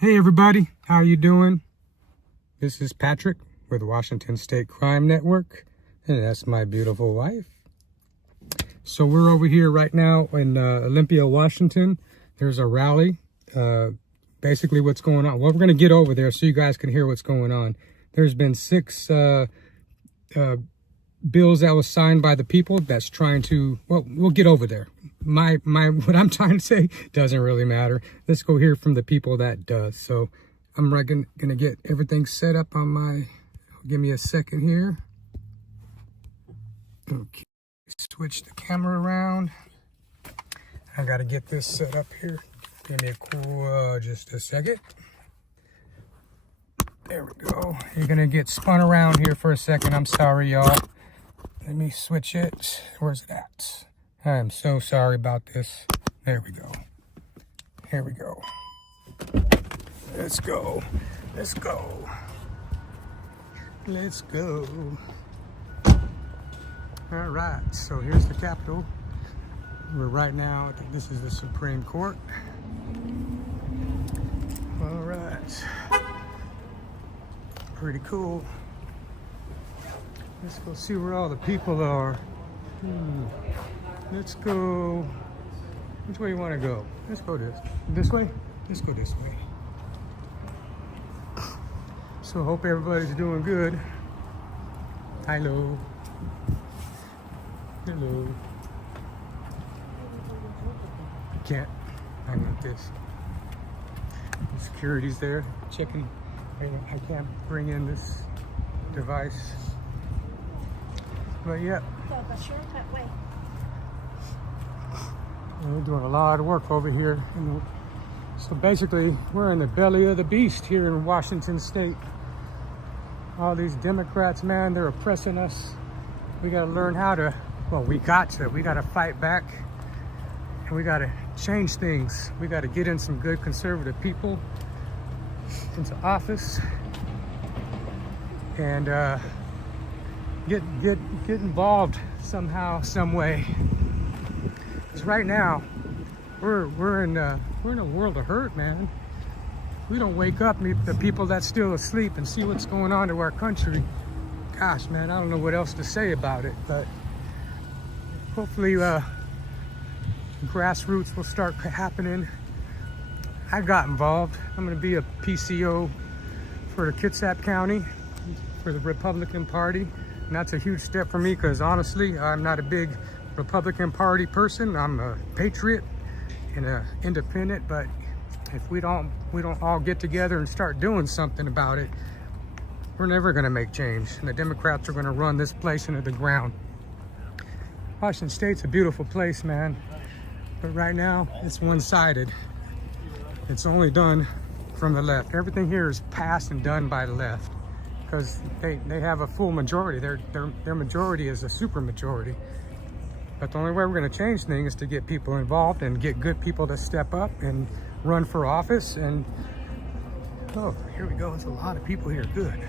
Hey everybody, how you doing? This is Patrick with Washington State Crime Network, and that's my beautiful wife. So we're over here right now in Olympia, Washington. There's a rally. Basically what's going on. Well, we're going to get over there so you guys can hear what's going on. There's been 6 bills that was signed by the people that's trying to, well, we'll get over there. What I'm trying to say doesn't really matter. Let's go hear from the people that does. So I'm gonna get everything set up on my, give me a second here. Okay, switch the camera around. I gotta get this set up here. Give me a cool, just a second. There we go. You're gonna get spun around here for a second. I'm sorry, y'all. Let me switch it. Where's it at? I am so sorry about this. There we go. Here we go. Let's go. Let's go. Let's go. All right. So here's the Capitol. We're right now, I think this is the Supreme Court. All right. Pretty cool. Let's go see where all the people are. Let's go. Which way you want to go? Let's go this way? Let's go this way. So hope everybody's doing good. Hello. Hello. Can't hang like this. The security's there checking. I can't bring in this device. But yeah. We're doing a lot of work over here. So basically, we're in the belly of the beast here in Washington State. All these Democrats, man, they're oppressing us. We gotta learn how to, well, we gotta fight back. And we gotta change things. We gotta get in some good conservative people into office. And get involved somehow, some way. Because right now, we're in a world of hurt, man. We don't wake up, meet the people that's still asleep, and see what's going on to our country. Gosh, man, I don't know what else to say about it, but hopefully grassroots will start happening. I got involved. I'm going to be a PCO for Kitsap County for the Republican Party. And that's a huge step for me because honestly, I'm not a big Republican Party person. I'm a patriot and an independent, but if we don't all get together and start doing something about it, we're never gonna make change. And the Democrats are gonna run this place into the ground. Washington State's a beautiful place, man. But right now, it's one-sided. It's only done from the left. Everything here is passed and done by the left. Because they have a full majority. Their majority is a super majority. But the only way we're going to change things is to get people involved and get good people to step up and run for office. And oh, here we go. There's a lot of people here. Good.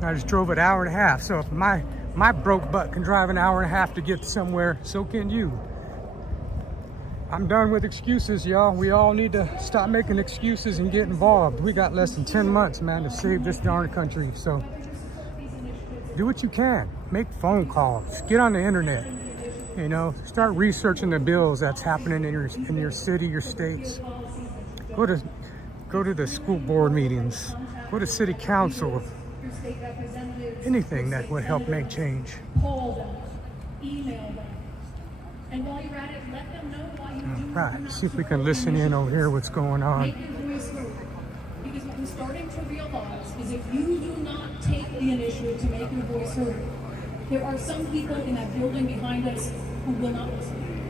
I just drove an hour and a half. So if my broke butt can drive an hour and a half to get somewhere, so can you. I'm done with excuses, y'all. We all need to stop making excuses and get involved. We got less than 10 months, man, to save this darn country. So do what you can. Make phone calls. Get on the internet. You know, start researching the bills that's happening in your city, your states. Go to the school board meetings. Go to city council. Anything that would help make change. Call them. Email them. And while you're at it, let them know why you're doing it. Right. See if we can listen in over here what's going on. Make your voice heard. Because what I'm starting to realize is if you do not take the initiative to make your voice heard, there are some people in that building behind us who will not listen.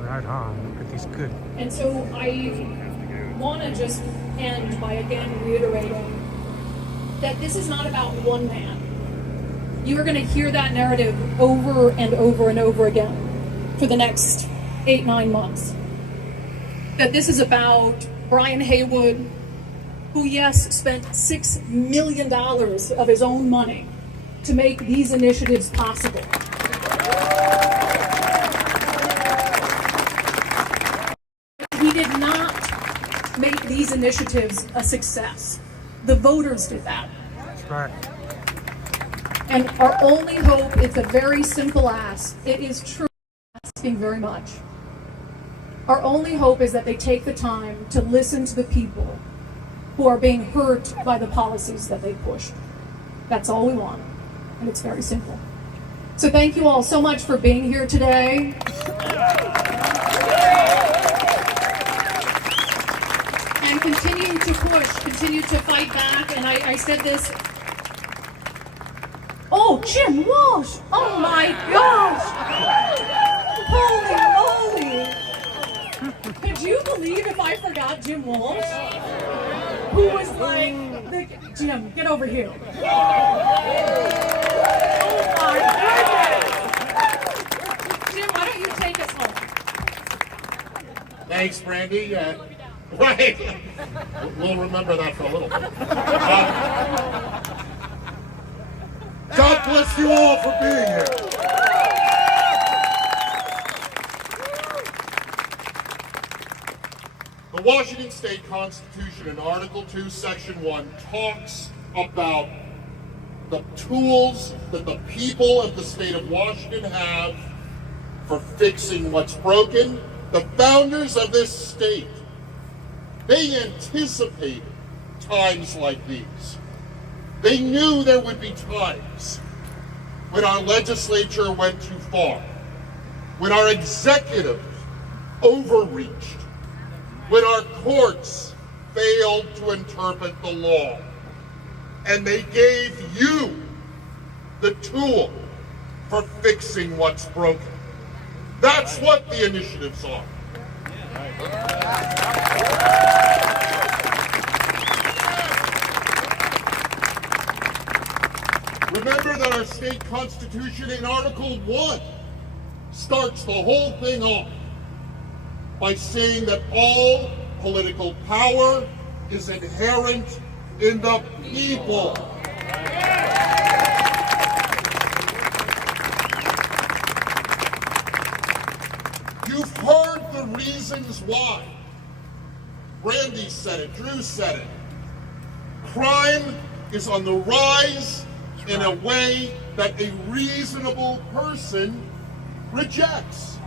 Right on. Look at these good. And so I want to just end by again reiterating that this is not about one man. You are going to hear that narrative over and over and over again for the next 8-9 months. That this is about Brian Haywood, who, yes, spent $6 million of his own money to make these initiatives possible. He did not make these initiatives a success. The voters did that. That's right. And our only hope, it's a very simple ask. It is true asking very much. Our only hope is that they take the time to listen to the people who are being hurt by the policies that they pushed. That's all we want. And it's very simple. So thank you all so much for being here today. And continue to push, continue to fight back. And I said this. Oh, Jim Walsh! Oh my gosh! Holy moly! Could you believe if I forgot Jim Walsh? Who was like, Jim, get over here. Oh my goodness! Jim, why don't you take us home? Thanks, Brandy. Right. We'll remember that for a little bit. God bless you all for being here. The Washington State Constitution in Article 2, Section 1 talks about the tools that the people of the state of Washington have for fixing what's broken. The founders of this state, they anticipated times like these. They knew there would be times when our legislature went too far, when our executive overreached, when our courts failed to interpret the law. And they gave you the tool for fixing what's broken. That's what the initiatives are. Remember that our state constitution in Article 1 starts the whole thing off by saying that all political power is inherent in the people. You've heard the reasons why. Brandy said it, Drew said it. Crime is on the rise in a way that a reasonable person rejects.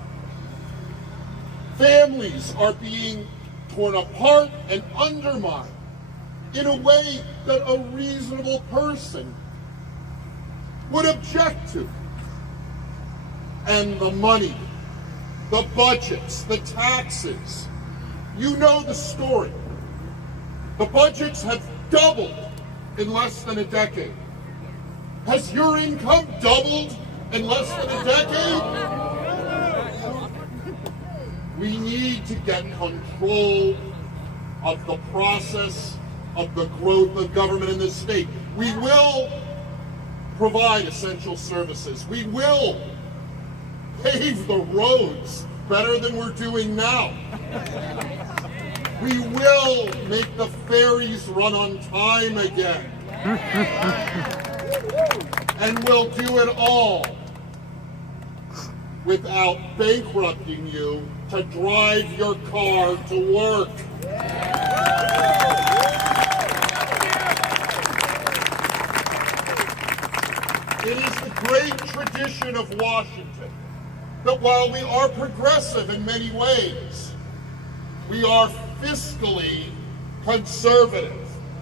Families are being torn apart and undermined in a way that a reasonable person would object to. And the money, the budgets, the taxes, you know the story. The budgets have doubled in less than a decade. Has your income doubled in less than a decade? We need to get control of the process of the growth of government in this state. We will provide essential services. We will pave the roads better than we're doing now. We will make the ferries run on time again. And we'll do it all without bankrupting you to drive your car to work. It is the great tradition of Washington that while we are progressive in many ways, we are fiscally conservative.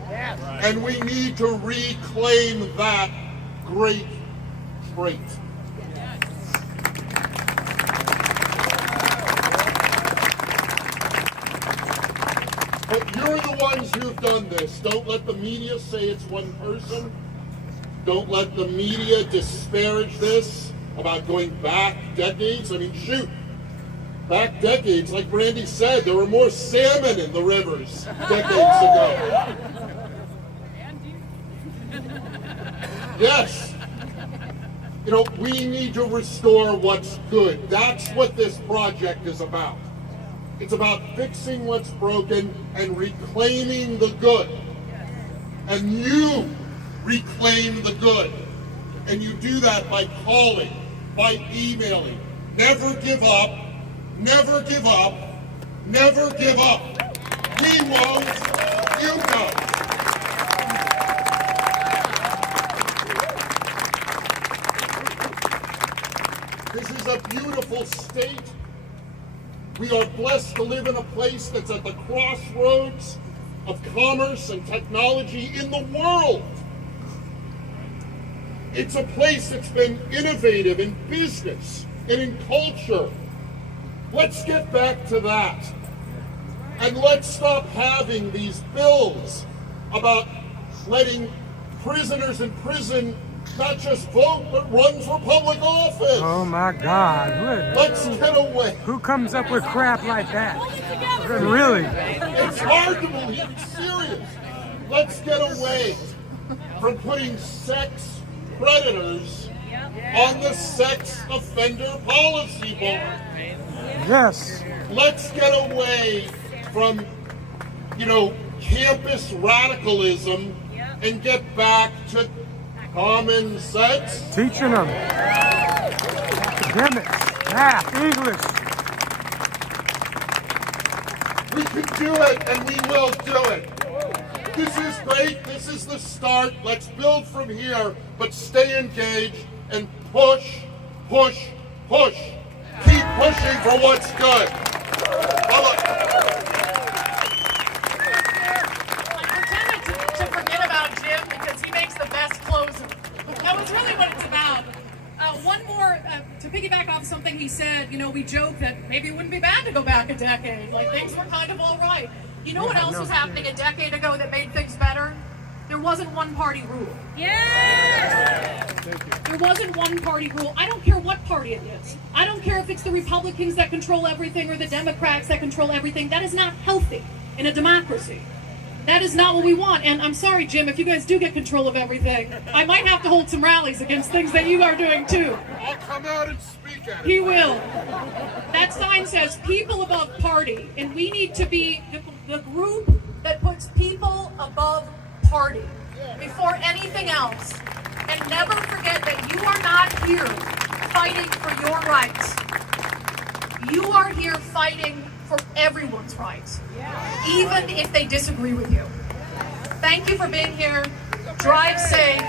And we need to reclaim that great trait. But you're the ones who've done this. Don't let the media say it's one person. Don't let the media disparage this about going back decades. I mean, shoot, back decades, like Brandy said, there were more salmon in the rivers decades ago. Yes. You know, we need to restore what's good. That's what this project is about. It's about fixing what's broken and reclaiming the good. And you reclaim the good. And you do that by calling, by emailing. Never give up, never give up, never give up. We won't. You go. This is a beautiful state. We are blessed to live in a place that's at the crossroads of commerce and technology in the world. It's a place that's been innovative in business and in culture. Let's get back to that. And let's stop having these bills about letting prisoners in prison not just vote, but run for public office. Oh my God. Let's get away. Who comes up with crap like that? Really? It's hard to believe. It's serious. Let's get away from putting sex predators on the sex offender policy board. Yes. Let's get away from, campus radicalism and get back to common sense. Teaching them. Academics, math, English. We can do it, and we will do it. This is great. This is the start. Let's build from here, but stay engaged and push, push, push. Keep pushing for what's good. Bye-bye. I pretended to forget about Jim because he makes the best closer. That was really what it's about. One more, to piggyback off something he said, we joke that maybe it wouldn't be bad to go back a decade. Like, things were kind of all right. You know what else was happening a decade ago that made things better? There wasn't one party rule. Yeah! There wasn't one party rule. I don't care what party it is. I don't care if it's the Republicans that control everything or the Democrats that control everything. That is not healthy in a democracy. That is not what we want. And I'm sorry, Jim, if you guys do get control of everything, I might have to hold some rallies against things that you are doing too. I'll come out and speak at it. He will. That sign says people above party, and we need to be the group that puts people above party before anything else. And never forget that you are not here fighting for your rights. You are here fighting for everyone's rights, even if they disagree with you. Thank you for being here. Drive safe.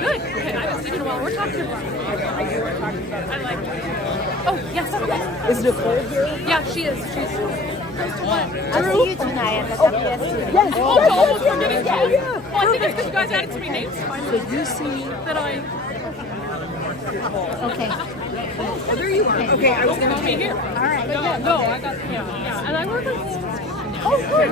Good. Okay, I was thinking while we're talking about it. I like it. Oh, yes. Is Nicole here? Yeah, she is. She's close to what? I'll see you tonight at the WSC. Yes, Oh, almost forgetting you. Well, I think it's because you guys added so many names to my list So you see... that I... Okay. Oh, there you are. Okay, I was going to be here. All right. But yeah, no, I got... Yeah. And I work with... Oh, good.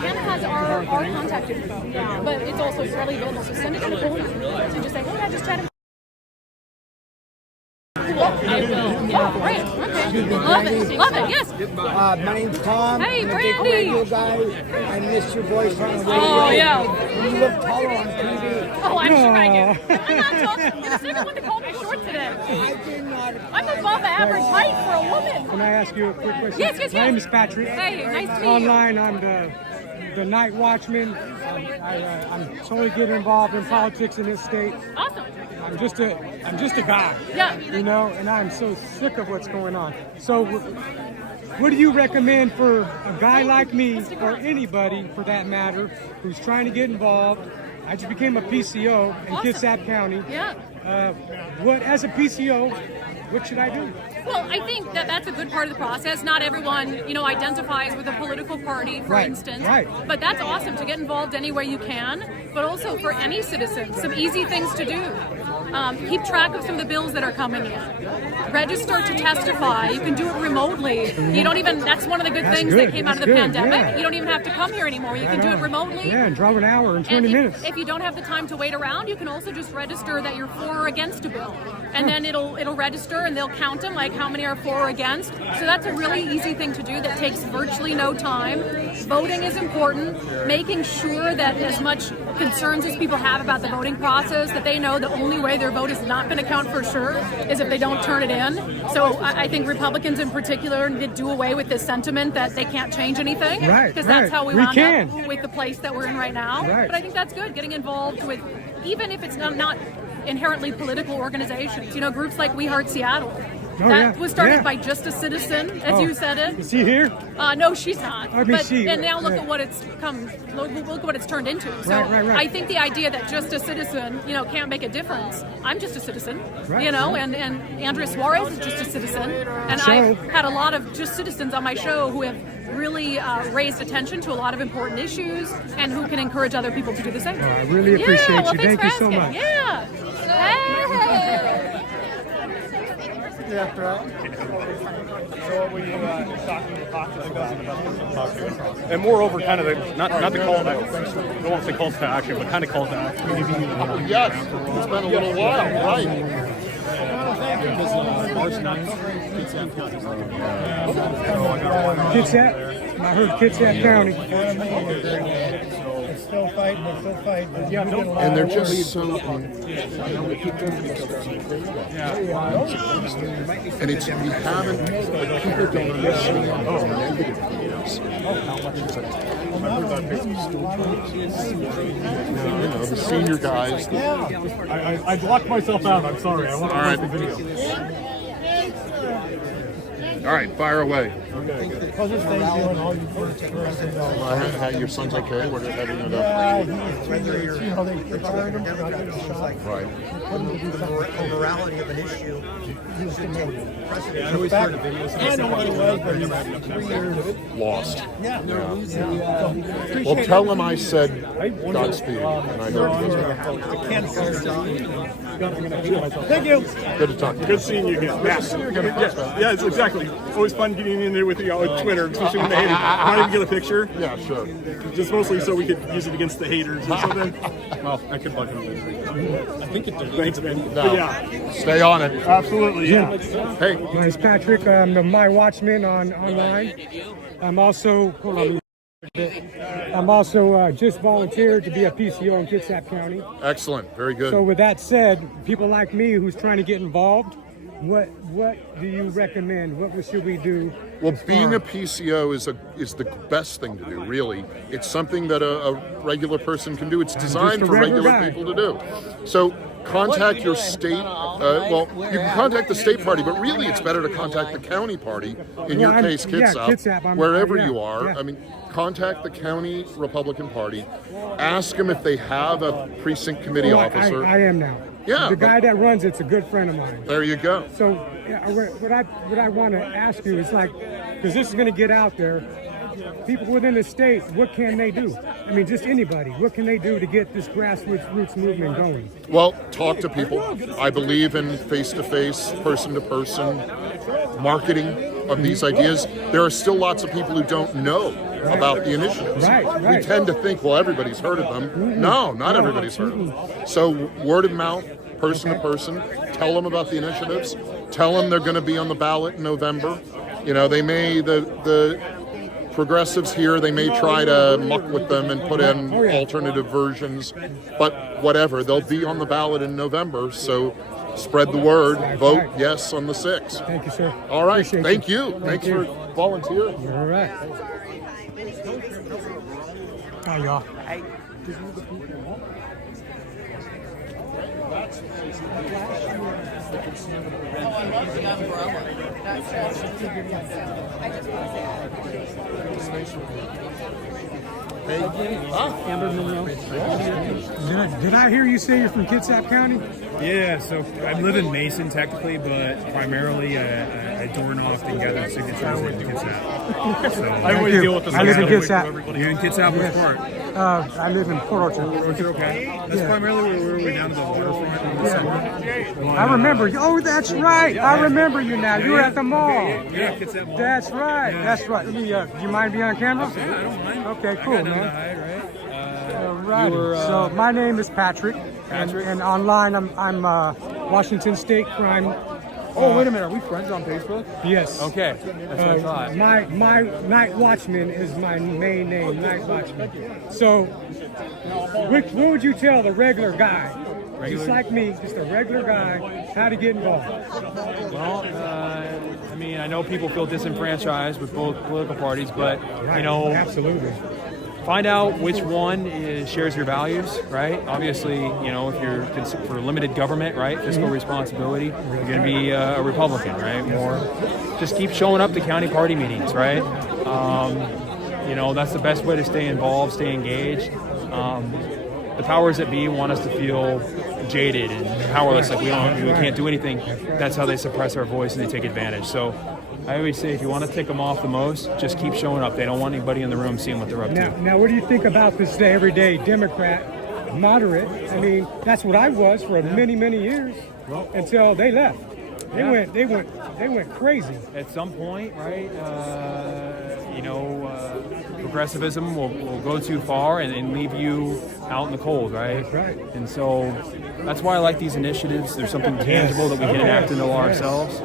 Hannah has our contact info, but it's also fairly available, so send it to Nicole. So just say, hey, I just chatted. I will. Yeah. Oh, great. Okay. Love it. Love it. Yes. My name's Tom. Hey, I'm a Brandy. big radio guy. I miss your voice on the radio. Oh, yeah. You look taller on TV. Oh, I'm sure I do. I'm not tall. You're the second one to call me short today. I did not... I'm above average height for a woman. Can I ask you a quick question? Yes. My name is Patrick. Hey, nice to meet you. Online, I'm the night watchman. I'm totally getting involved in politics in this state. Awesome. I'm just a guy. Yeah. And I'm so sick of what's going on. So what do you recommend for a guy like me, or anybody for that matter, who's trying to get involved? I just became a PCO in Awesome. Kitsap County. Yeah. As a PCO, what should I do? Well, I think that that's a good part of the process. Not everyone, identifies with a political party, for Right, instance. right. But that's awesome to get involved any way you can. But also for any citizen, some easy things to do. Keep track of some of the bills that are coming in. Register to testify. You can do it remotely. You don't even, that's one of the good That's things good. that came out of the That's good, pandemic. yeah. You don't even have to come here anymore. You can do it remotely. Yeah, and drive an hour and 20 minutes. If you don't have the time to wait around, you can also just register that you're for or against a bill. And then it'll register and they'll count them, like how many are for or against. So that's a really easy thing to do that takes virtually no time. Voting is important. Making sure that as much concerns these people have about the voting process, that they know the only way their vote is not going to count for sure is if they don't turn it in. So I think Republicans in particular need to do away with this sentiment that they can't change anything. Right, Because right. that's how we We wound can. up with the place that we're in right now. Right. But I think that's good, getting involved with, even if it's not inherently political organizations. You know, groups like We Heart Seattle. Oh, That yeah. was started Yeah. by just a citizen, as Oh. you said it. Is he here? No, she's not. I mean, And now look yeah. at what it's come. Look at what it's turned into. So Right. I think the idea that just a citizen, can't make a difference. I'm just a citizen, Right, and Andrea Suarez is just a citizen, and So- I've had a lot of just citizens on my show who have really raised attention to a lot of important issues and who can encourage other people to do the same. I really appreciate yeah, well, you. thanks Thank for you so asking. much. Yeah. Hey. So what were you talking to caucus about? And moreover, kind of not the call to action. I don't want to say calls to action, but kind of calls to action. Maybe Yes, it's been a little while, right? March 9th. Kitsap. I heard Kitsap County. They're still fighting. And they're just so. And it's, we haven't, like, people don't understand how negative it is. The senior guys. I blocked myself out. I'm sorry. I want to watch the video. All right, fire away. How's this thing doing? All you Your son's okay? We're just having it up. they fired him. Right. The morality of an issue. I always heard the videos. I know what it was, but he's 3 years. Lost. Yeah. Well, tell him I said Godspeed, and I know he doesn't. Thank you. Good to talk to you. Good seeing you again. Yeah, it's exactly. Always fun getting in there with Twitter, especially when they hate it. Want to get a picture? Yeah, sure. Just mostly so we could use it against the haters or something. Well, I could bug them. I think it did. Thanks, man. No, But yeah, stay on it. absolutely. Yeah. Hey, My name's Patrick. I'm the My Watchman online. I'm also, hold on. I'm also just volunteered to be a PCO in Kitsap County. excellent. Very good. So with that said, people like me who's trying to get involved, what do you recommend? What should we do? Well, being a PCO is the best thing to do, really. It's something that a regular person can do. It's designed just a for regular regular guy. people to do. So contact your state, well, you can contact the state party, but really it's better to contact the county party, in your case, Kitsap, wherever you are. I mean, contact the county Republican Party, ask them if they have a precinct committee officer. I am now. Yeah, The but- guy that runs it's a good friend of mine. There you go. So what I want to ask you is because this is going to get out there, people within the state, what can they do? I mean, just anybody. What can they do to get this grassroots movement going? Well, talk to people. I believe in face-to-face, person-to-person marketing of these ideas. There are still lots of people who don't know about the initiatives. Right. We tend to think, well, everybody's heard of them. No, not everybody's heard of them. So word of mouth, person to person, tell them about the initiatives. Tell them they're going to be on the ballot in November. They may, the progressives here, they may try to muck with them and put in alternative versions, but whatever, they'll be on the ballot in November, so spread the word, vote yes on the 6th. Thank you, sir. All right, Appreciate thank you. Thanks for volunteering. All right. Hi, y'all. Did I hear you say you're from Kitsap County? Yeah, so I live in Mason technically, but primarily I doorknocked and gathered signatures in Kitsap. So, I always deal with this. I live in Kitsap. you're in Kitsap, which part? I live in Port Orchard. Orchard, okay. That's primarily where we're down to the waterfront. I remember you. Oh, that's right. I remember you now. You were at the mall. Yeah, Kitsap Mall. That's right. That's right. Let me, do you mind being on camera? Yeah, I don't mind. Okay, cool, I got nothing to man. hide, right? Right. So my name is Patrick, and online I'm Washington State Crime Oh, wait a minute. Are we friends on Facebook? Yes. Okay, that's what I thought. My Night Watchman is my main name, Night Watchman. So, what would you tell the regular guy, just like me, just a regular guy, how to get involved? Well, I mean, I know people feel disenfranchised with both political parties, but you know, absolutely. Find out which one shares your values, right? Obviously, you know, if you're for limited government, right, fiscal responsibility, you're going to be a Republican, right? Or just keep showing up to county party meetings, right? You know, that's the best way to stay involved, stay engaged. The powers that be want us to feel jaded and powerless, like we can't do anything. That's how they suppress our voice and they take advantage. So I always say, if you want to tick them off the most, just keep showing up. They don't want anybody in the room seeing what they're up to. Now, what do you think about this everyday Democrat, moderate? I mean, that's what I was for many years until they left. They went crazy. At some point, right? You know, progressivism will go too far and leave you out in the cold, right? That's right. And so that's why I like these initiatives. There's something tangible that we can enact into law ourselves.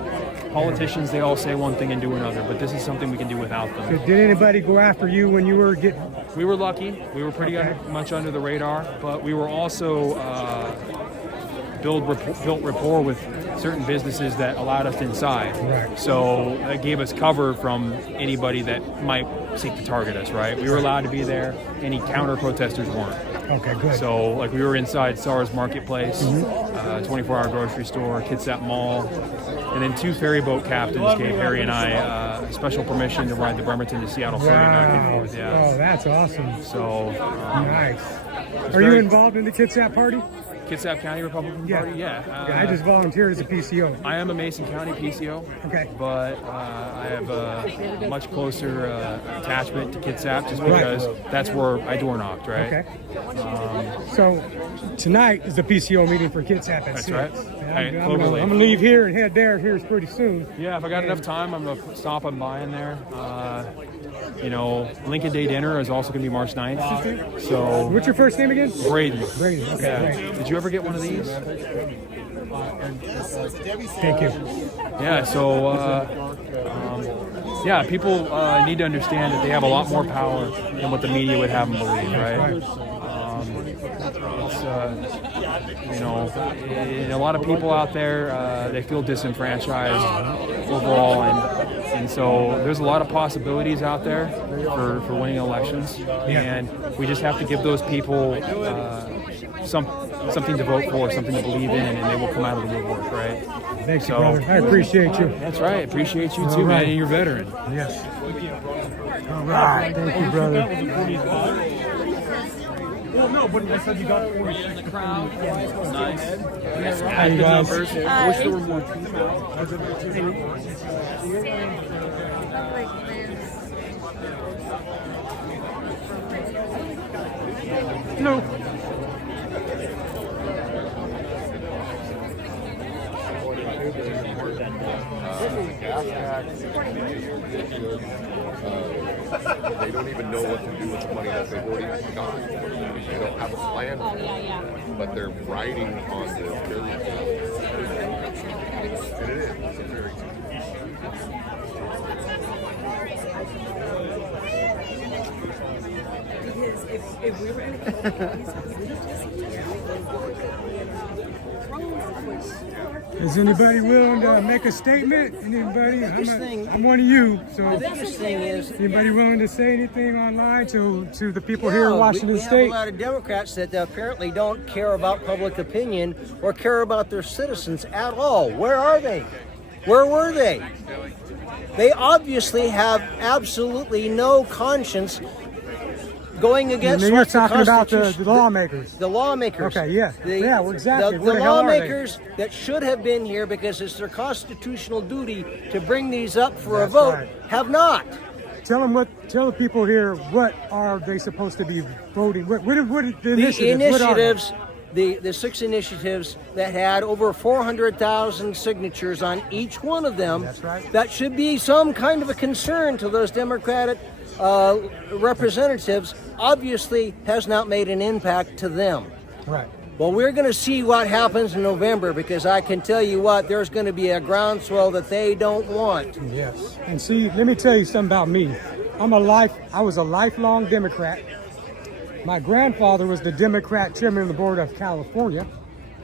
Politicians, they all say one thing and do another, but this is something we can do without them. Did anybody go after you when you were getting? We were lucky. We were pretty much under the radar, but we were also built rapport with certain businesses that allowed us inside. Right. So that gave us cover from anybody that might seek to target us, right? We were allowed to be there. Any counter protesters weren't. Okay, good. So, like, we were inside SARS Marketplace, 24-hour grocery store, Kitsap Mall, and then 2 ferry boat captains gave Harry and I special permission to ride the Bremerton to Seattle ferry back and forth. Yeah. Oh, that's awesome. So, nice. Are you involved in the Kitsap party? Kitsap County Republican Party? Yeah. I just volunteered as a PCO. I am a Mason County PCO. Okay. But I have a much closer attachment to Kitsap just because that's where I door knocked, right? Okay. So tonight is the PCO meeting for Kitsap at 6. That's right. I'm going to leave here and head there here pretty soon. Yeah, if I got enough time, I'm going to stop and by in there. You know, Lincoln Day dinner is also going to be March 9th. So, what's your first name again? Braden. Braden. Okay. Yeah. Did you ever get one of these? Thank you. Yeah. So, yeah, people need to understand that they have a lot more power than what the media would have them believe, right? You know, and a lot of people out there, they feel disenfranchised overall, and so there's a lot of possibilities out there for winning elections, and we just have to give those people something to vote for, something to believe in, and they will come out of the woodwork, right? Thanks, brother. I appreciate you. That's right. Appreciate you too, man. And you're a veteran. Yes. All right. Thank you, brother. Well, no, but I said you got 4 in the crowd. Nice. Hi, you guys. I wish there were more people. No. They don't even know what to do with the money that they've already got. They don't have a plan, but they're riding on this very and it is. It's a very if we were in Is anybody willing to make a statement? Anybody? I'm one of you. So the biggest thing is, anybody willing to say anything online to the people here in Washington State? We have a lot of Democrats that apparently don't care about public opinion or care about their citizens at all. Where are they? Where were they? They obviously have absolutely no conscience going against you're what talking about the Constitution- lawmakers. The lawmakers. Okay, yeah. Yeah, well, exactly. The Where the hell are they? lawmakers that should have been here because it's their constitutional duty to bring these up for That's a vote right. have not. Tell the people here, what are they supposed to be voting? What are the The initiatives? the 6 initiatives that had over 400,000 signatures on each one of them. That's right. That should be some kind of a concern to those Democratic representatives. Obviously has not made an impact to them. Right. Well, we're going to see what happens in November, because I can tell you what, there's going to be a groundswell that they don't want. Yes. And see, let me tell you something about me. I was a lifelong Democrat. My grandfather was the Democrat chairman of the board of California.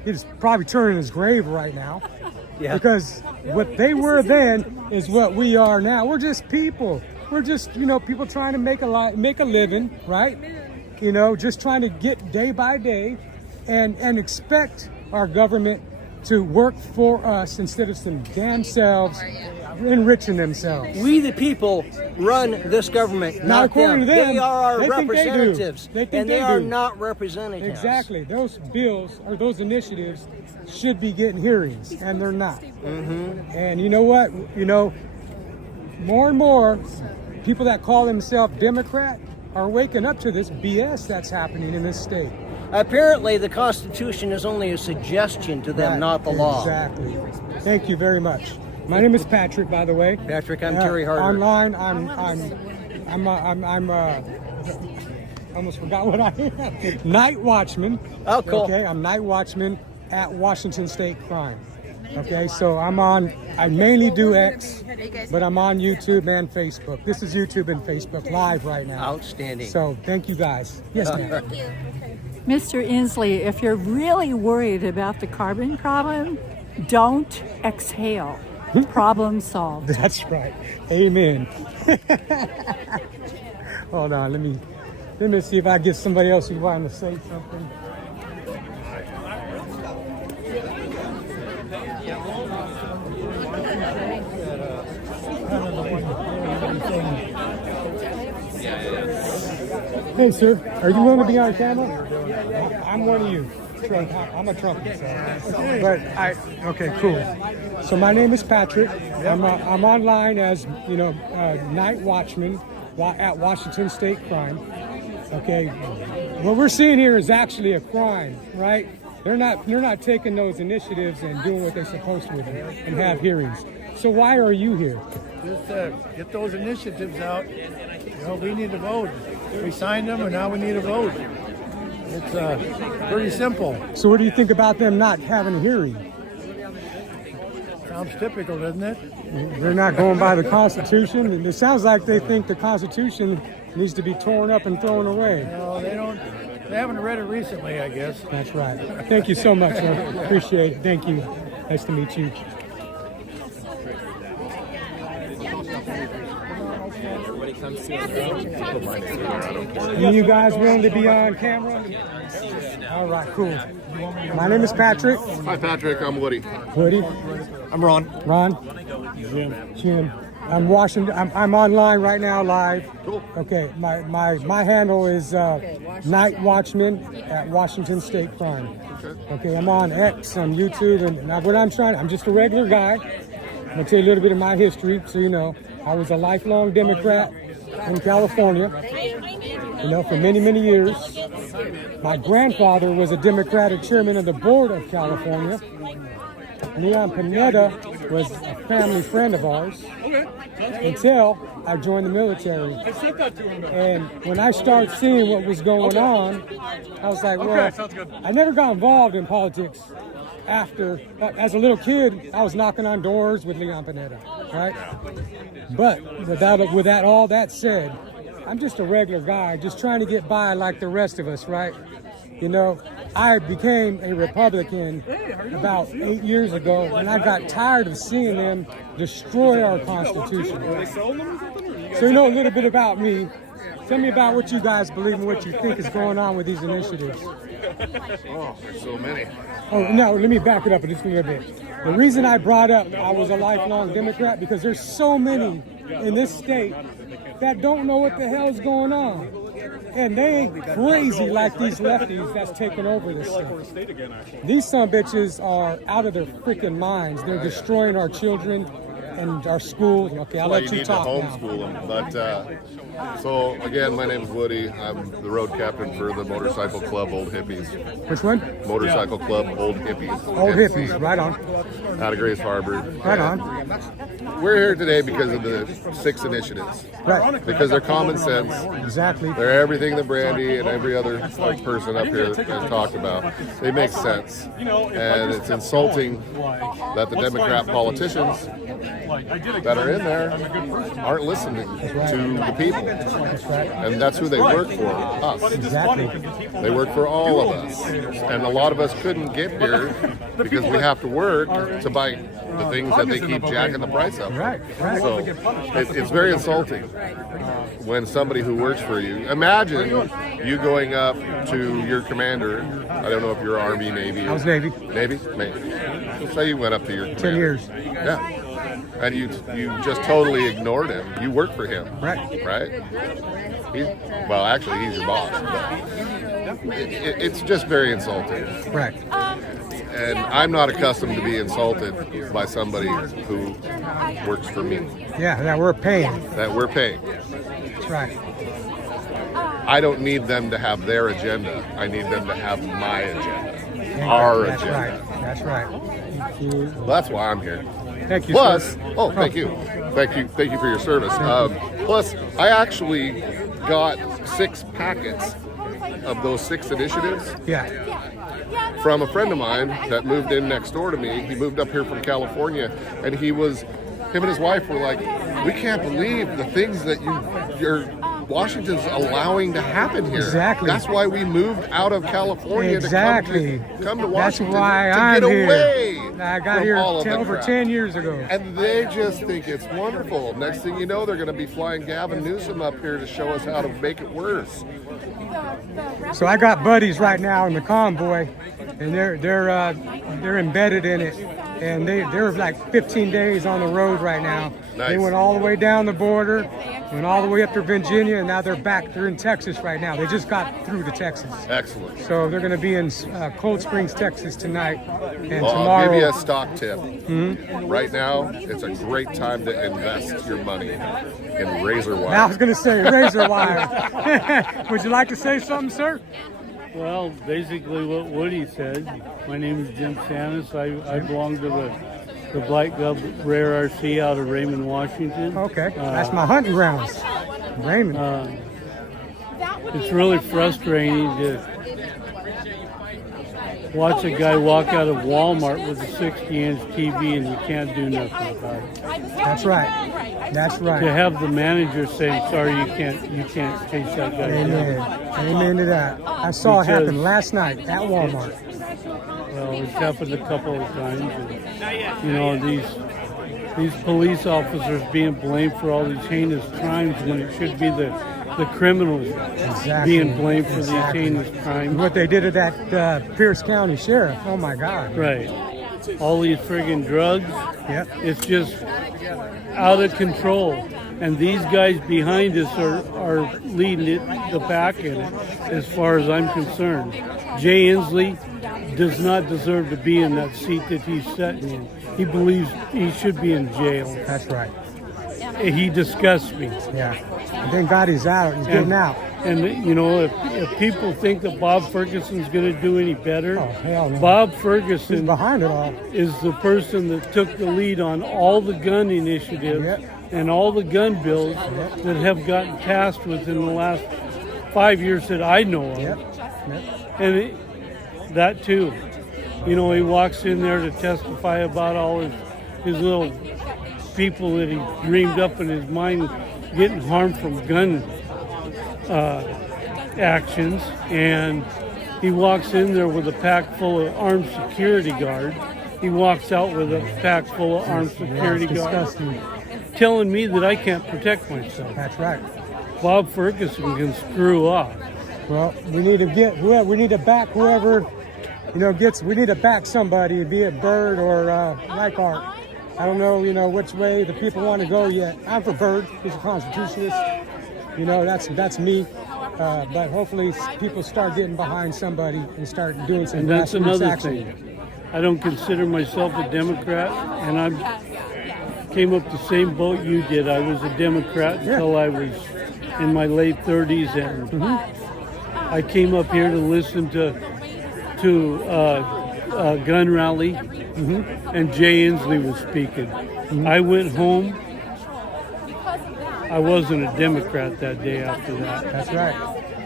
He's probably turning his grave right now. Yeah. Because what they were then is what we are now. We're just people. We're just, people trying to make a living, right? Just trying to get day by day and expect our government to work for us instead of some damn selves enriching themselves. We, the people, run this government, not according them. to them. They are our They think they do. representatives, They think and they they are do. not representatives. Exactly. Those bills or those initiatives should be getting hearings, and they're not. And you know what? More and more people that call themselves Democrat are waking up to this BS that's happening in this state. Apparently, the Constitution is only a suggestion to them, not the law. Exactly. Thank you very much. My name is Patrick, by the way. Patrick, I'm Terry Harder. Online, I'm almost forgot what I am. Night Watchman. Oh, cool. Okay, I'm Night Watchman at Washington State Crime. Okay, so I mainly do X, but I'm on YouTube and Facebook. This is YouTube and Facebook live right now. Outstanding. So thank you guys. Yes, ma'am. Mr. Inslee, if you're really worried about the carbon problem, don't exhale. Problem solved. That's right. Amen. Hold on, let me see if I get somebody else who wanted to say something. Hey, sir, are you willing to be on camera? I'm one of you. I'm a trumpet. Okay, cool. So my name is Patrick. I'm online as night watchman at Washington State Crime. Okay, what we're seeing here is actually a crime, right? They're not taking those initiatives and doing what they're supposed to do and have hearings. So why are you here? Just get those initiatives out. We need to vote. We signed them, and now we need a vote. It's pretty simple. So what do you think about them not having a hearing? Sounds typical, doesn't it? They're not going by the Constitution. And it sounds like they think the Constitution needs to be torn up and thrown away. No, they don't. They haven't read it recently, I guess. That's right. Thank you so much, sir. Appreciate it. Thank you. Nice to meet you. You guys willing to be on camera? All right, cool. My name is Patrick. Hi, Patrick. I'm Woody. Woody. I'm Ron. Ron. Jim. I'm online right now, live. Cool. Okay, my handle is Night Watchman at Washington State Crime. Okay, I'm on X, on YouTube, and now what I'm just a regular guy. I'm gonna tell you a little bit of my history, so you know. I was a lifelong Democrat in California, for many, many years. My grandfather was a Democratic chairman of the board of California. Leon Panetta was a family friend of ours until I joined the military. And when I started seeing what was going on, I was like, well, I never got involved in politics. As a little kid, I was knocking on doors with Leon Panetta, right? But with all that said, I'm just a regular guy, just trying to get by like the rest of us, right? I became a Republican about 8 years ago, and I got tired of seeing them destroy our Constitution. So you know a little bit about me. Tell me about what you guys believe and what you think is going on with these initiatives. Oh, there's so many. Oh, no, let me back it up just a little bit. The reason I brought up I was a lifelong Democrat because there's so many in this state that don't know what the hell is going on. And they ain't crazy like these lefties that's taking over this state. These sumbitches are out of their freaking minds. They're destroying our children and our schools. Okay, I'll let you talk now. You need to homeschool them. But, so, again, my name's Woody. I'm the road captain for the Motorcycle Club Old Hippies. Which one? Motorcycle Club Old Hippies. Old Hippies, right on. Out of Grace Harbor. Right on. we're here today because of the 6 initiatives. Right. Because they're common sense. Exactly. They're everything that Brandy and every other person up here has talked about. They make sense. And it's insulting that the Democrat politicians that are in there aren't listening to the people. And that's who they work for, us. Exactly. They work for all of us. And a lot of us couldn't get here because we have to work to buy the things that they keep jacking the price up. Right. So it's very insulting when somebody who works for you, imagine you going up to your commander, I don't know if you're Army, Navy. I was Navy. Navy? Say you went up to your commander. 10 years. Yeah. And you just totally ignored him. You work for him. Right. Right? Well, actually, he's your boss. But it's just very insulting. Right. And I'm not accustomed to be insulted by somebody who works for me. Yeah, that we're paying. That we're paying. That's right. I don't need them to have their agenda. I need them to have my agenda. Our That's agenda. Right. That's right. Well, that's why I'm here. Thank you. Plus, sir. thank you for your service. Plus, I actually got 6 packets of those 6 initiatives. Yeah. From a friend of mine that moved in next door to me. He moved up here from California, and him and his wife were like, we can't believe the things that you're Washington's allowing to happen here. Exactly. That's why we moved out of California to come to Washington. That's why to I'm get here. away. I got from here all of the over crap. 10 years ago. And they just think it's wonderful. Next thing you know, they're going to be flying Gavin Newsom up here to show us how to make it worse. So I got buddies right now in the convoy, and they're embedded in it, and they're like 15 days on the road right now. Nice. They went all the way down the border, went all the way up to Virginia, and now they're back. They're in Texas right now. They just got through to Texas. Excellent. So they're going to be in Cold Springs, Texas tonight, and Well, tomorrow. I'll give you a stock tip. Right now, it's a great time to invest your money in razor wire. I was going to say razor wire. Would you like to say something, sir? Well, basically what Woody said. My name is Jim Sanis. I belong to the Black Gov Rare RC out of Raymond, Washington. Okay, that's my hunting grounds, Raymond. It's really frustrating to watch a guy walk out of Walmart with a 60-inch TV and you can't do nothing about it. That's right. That's right. To have the manager say, "Sorry, you can't chase that guy Amen. down." Amen to that. I saw it happen last night at Walmart. Well, it's happened a couple of times. And, you know, these police officers being blamed for all these heinous crimes when it should be the criminals being blamed for these heinous crimes. What they did to that Pierce County sheriff. Oh my God. Right. All these friggin' drugs. Yep. It's just out of control. And these guys behind us are leading the pack in it, as far as I'm concerned. Jay Inslee does not deserve to be in that seat that he's sitting in. He believes he should be in jail. That's right. He disgusts me. Yeah. And thank God he's out. He's getting out. And, you know, if people think that Bob Ferguson's going to do any better, hell no. Bob Ferguson He's behind it all. is the person that took the lead on all the gun initiatives and all the gun bills that have gotten passed within the last 5 years that I know of. And that too. You know, he walks in there to testify about all his little people that he dreamed up in his mind getting harmed from gun actions, and he walks in there with a pack full of armed security guards. He walks out with a pack full of armed security guards, telling me that I can't protect myself. That's right. Bob Ferguson can screw off. Well, we need to back whoever, we need to back somebody, be it Bird or Leichhardt. I don't know, which way the people want to go yet. I'm for Bird. He's a constitutionalist. That's me. But hopefully people start getting behind somebody and start doing some And that's another action. thing. I don't consider myself a Democrat, and I came up the same boat you did. I was a Democrat until I was in my late 30s, and I came up here to listen to a gun rally and Jay Inslee was speaking. I went home. I wasn't a Democrat that day after that. That's right.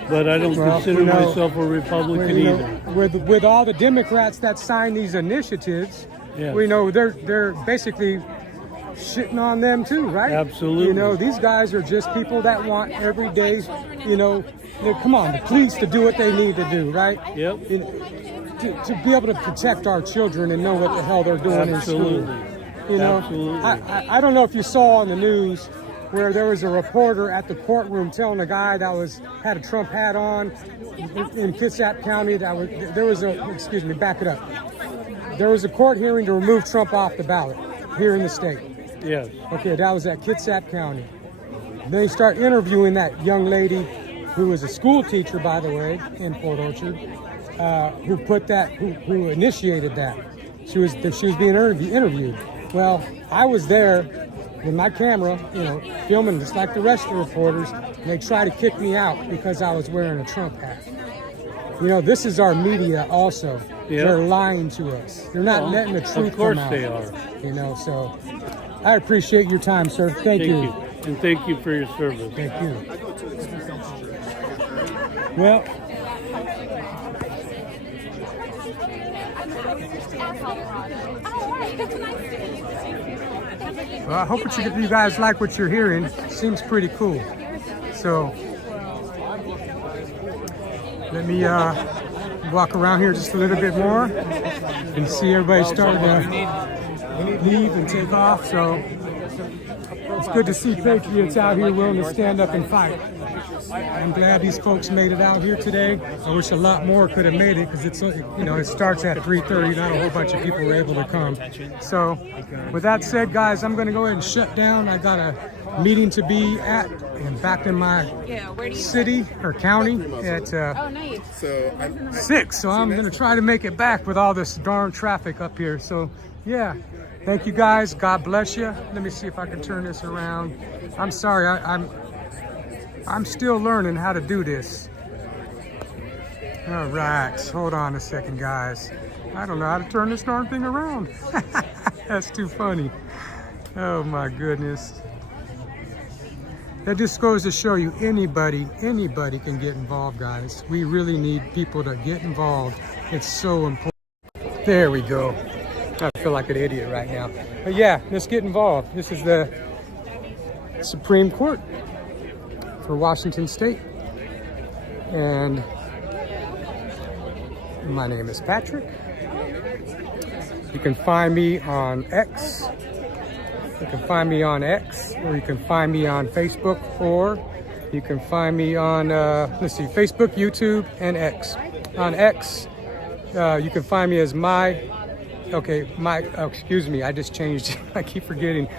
But I don't consider myself a Republican either. With all the Democrats that sign these initiatives, we know they're basically shitting on them too, right? Absolutely. You know, these guys are just people that want every day, you know, come on, the police to do what they need to do, right? Yep. To be able to protect our children and know what the hell they're doing in school. You know, I don't know if you saw on the news where there was a reporter at the courtroom telling a guy that had a Trump hat on in Kitsap County there was a court hearing to remove Trump off the ballot here in the state. Yes. Okay, that was at Kitsap County. They start interviewing that young lady who was a school teacher, by the way, in Port Orchard, who initiated that. She was being interviewed. Well, I was there with my camera, you know, filming just like the rest of the reporters, and they try to kick me out because I was wearing a Trump hat. You know, this is our media also. Yep. They're lying to us. They're not letting the truth come out. Of course they are. You know, so I appreciate your time, sir. Thank you. And thank you for your service. Thank you. Well, I hope you guys like what you're hearing. Seems pretty cool. So let me walk around here just a little bit more and see everybody starting to leave and take off. So it's good to see patriots out here willing to stand up and fight. I'm glad these folks made it out here today. I wish a lot more could have made it because it starts at 3:30. Not a whole bunch of people were able to come. So with that said, guys, I'm going to go ahead and shut down. I got a meeting to be at and back in my city or county at 6. So I'm going to try to make it back with all this darn traffic up here. So yeah, thank you guys. God bless you. Let me see if I can turn this around. I'm sorry. I'm still learning how to do this. All right, hold on a second, guys. I don't know how to turn this darn thing around. That's too funny. Oh my goodness. That just goes to show you anybody can get involved, guys. We really need people to get involved. It's so important. There we go. I feel like an idiot right now. But yeah, let's get involved. This is the Supreme Court for Washington State. And my name is Patrick. You can find me on X. You can find me on X, or you can find me on Facebook, or you can find me on, Facebook, YouTube, and X. On X, you can find me as excuse me, I just changed. I keep forgetting.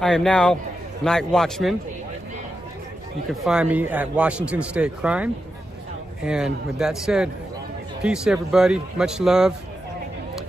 I am now Night Watchman. You can find me at Washington State Crime. And with that said, peace, everybody. Much love.